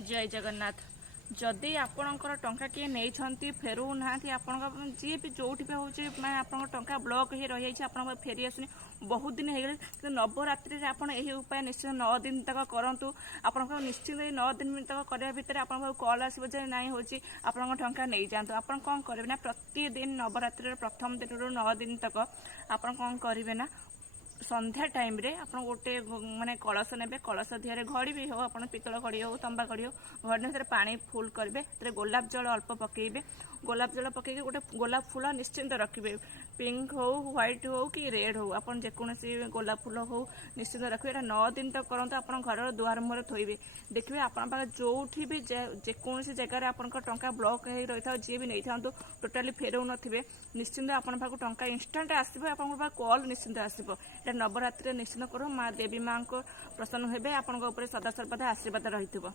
जय जगन्नाथ। जदि आपणकर टंका किए नहीं फेरू ना आप जी भी जो भी हूँ मैं आप टंका ब्लॉक ही रही है आप फेरी आसुनी बहुत दिन हो गए नवरात्रि आप उपाय निश्चित 9 दिन तक करूँ आप निश्चित 9 दिन तक करने भितर आप कल आसो ना हूँ आप टंका नहीं जातु आप कौन करेंगे ना प्रतिदिन नवरात्रि प्रथम दिन रू 9 दिन तक आप कौन करेंगे ना संध्या टाइम रे आप गोटे माने कलश ने कलश दिहरे घड़ी भी हो आप पितल घड़ी हो तंबा घड़ी हो घड़ी भर पानी फुल करेंगे गोलाप जल अल्प पकेबे गोलाप जल पकई गोटे गोलाप फूल निश्चिंत रखिए पिंक हो व्हाइट हो कि रेड हो आप जेकोसी गोलाप फूल हो निश्चिंत रखिए 9 दिन तक करते आप घर दुआर मुहर थोइबे देखिए आप जो भी जेकोसी जगह आप टंका ब्लॉक हो रही था जी भी नहीं था टोटाली फेरऊ नथिबे निश्चिंत आप टंका इंस्टांट आसो आप कॉल निश्चिंत आसो नवरात्रि निश्चिंत करूँ माँ देवी माँ को प्रसन्न हे आपंक सदा सर्वदा आशीर्वाद रही।